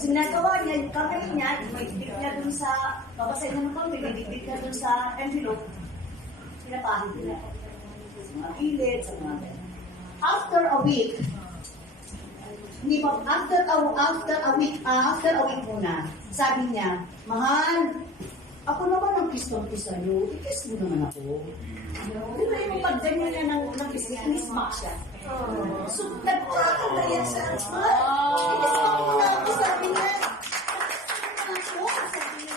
Kasi nagawa niya, yung kamay niya, may dikdik niya dun sa, babasahin mo ng kamay, may dikdik niya dun sa envelope. Pinapahid niya. Sa mga gilid, sa mga ganyan. After a week, hindi pa, after a week muna, sabi niya, mahal, ako naman ang kiss sa'yo, i-kiss mo naman ako. Di ba yung pag-ganyan niya ng kiss-smack siya? So, nagkakagayan siya. I-kiss mo muna ako, sabi niya. Ako, sabi niya.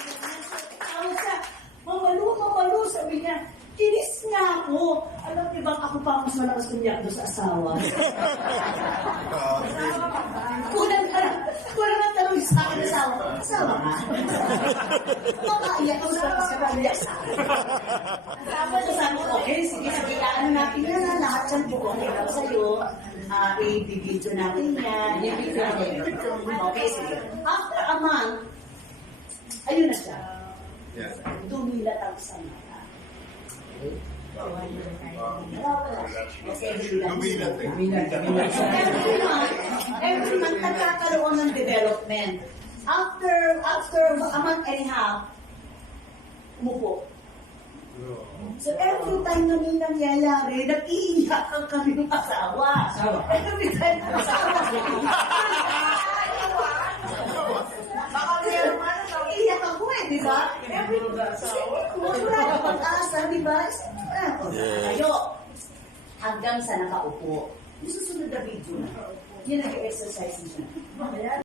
Tawag siya, mamalo, sabi niya. Kinis nga ako. Alam niyo bang ako pa ang mas malakas kumiyak doon sa asawa? Kulang ang tanong sa akin asawa. Asawa ka? Makaiyak ako sa lakas ka kumiyak sa akin. Sabi ko, okay, sige, ano natin na lahat yan po. Okay lang sa'yo. I-video natin yan. Okay, sige. After a month, ayun na siya. Dumilat ang sama. Every month nagkakaroon ng development. After a month and a half, umupo. So every time na may nangyayari, nag-iiyak ang kami ng asawa. Every time na asawa. Iiyak ako di ba? Wala ka pag-asa, di ba? Tayo. Hanggang sa nakaupo. Yung susunod na video na. Yun nag-exercise niya.